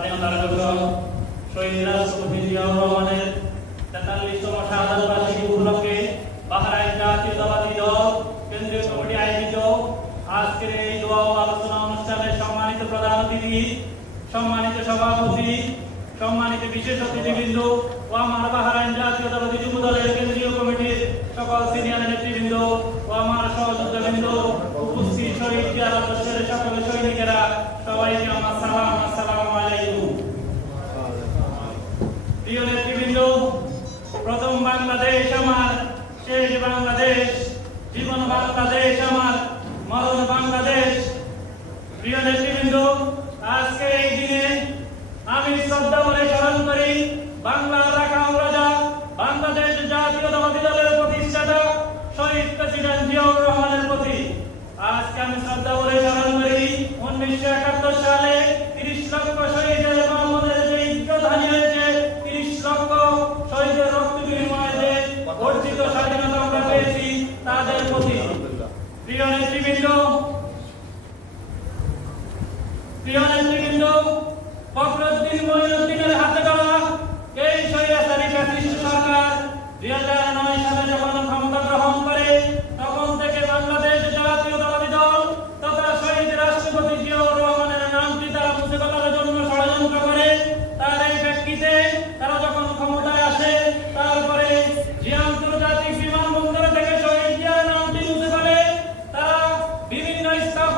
স্বাধীনতার ঘোষক শহীদ রাষ্ট্রপতি জিয়াউর রহমানের ৪৩তম শাহাদাত বার্ষিকী উপলক্ষে বাহরাইন জাতীয়তাবাদী দল কেন্দ্রীয় কমিটি আয়োজিত আজকের এই দোয়া ও আলোচনা অনুষ্ঠানের সম্মানিত প্রধান অতিথি, সম্মানিত সভাপতি, সম্মানিত বিশেষ অতিথিবৃন্দ ও আমার বাহরাইন জাতীয়তাবাদী যুব দলের কেন্দ্রীয় কমিটির সকল সিনিয়র নেতৃবৃন্দ ও আমার সহযোদ্ধাবৃন্দ, উপস্থিত শহীদ জিয়ার আদর্শের সকল সৈনিকেরা, সবাইকে আমার সালাম, আসসালামু আলাইকুম। প্রিয় নেতৃবৃন্দ, প্রথম বাংলাদেশ আমার, শেষ বাংলাদেশ, জীবন বাংলাদেশ আমার, মরণ বাংলাদেশ। প্রিয় নেতৃবৃন্দ, আজকে এই দিনে আমি শ্রদ্ধা করে স্মরণ করি বাংলার রাখাল রাজা, বাংলাদেশ জাতীয়তাবাদী দলের প্রতিষ্ঠাতা শহীদ প্রেসিডেন্ট জিয়াউর রহমানের প্রতি। আজকে আমি শ্রদ্ধা করে স্মরণ করি 1971 সালে 30 লক্ষ শহীদের মামুনের যে ইজ্জতহানি হয়েছে, 30 লক্ষ শহীদের রক্ত বিনিময়ে যে অর্জিত স্বাধীনতা আমরা পেয়েছি, তাদের প্রতি। প্রিয় নেতৃবৃন্দ, ফখরুদ্দিন মঈনুদ্দিনের হাতে গড়া এই স্বৈরাচারী ফ্যাসিস্ট সরকার 2009 সালে যখন ক্ষমতা গ্রহণ করে, তখন থেকে বাংলাদেশ জাতীয়তাবাদী দল তথা শহীদ রাষ্ট্রপতি জিয়াউর রহমানের নামটি তারা মুছে ফেলার জন্য ষড়যন্ত্র করে। তার এই প্রেক্ষিতে তারা যখন ক্ষমতায় আসে, তারপরে যে আন্তর্জাতিক বিমানবন্দর থেকে শহীদ জিয়ার নামটি মুছে ফেলে, তারা বিভিন্ন স্থাপনা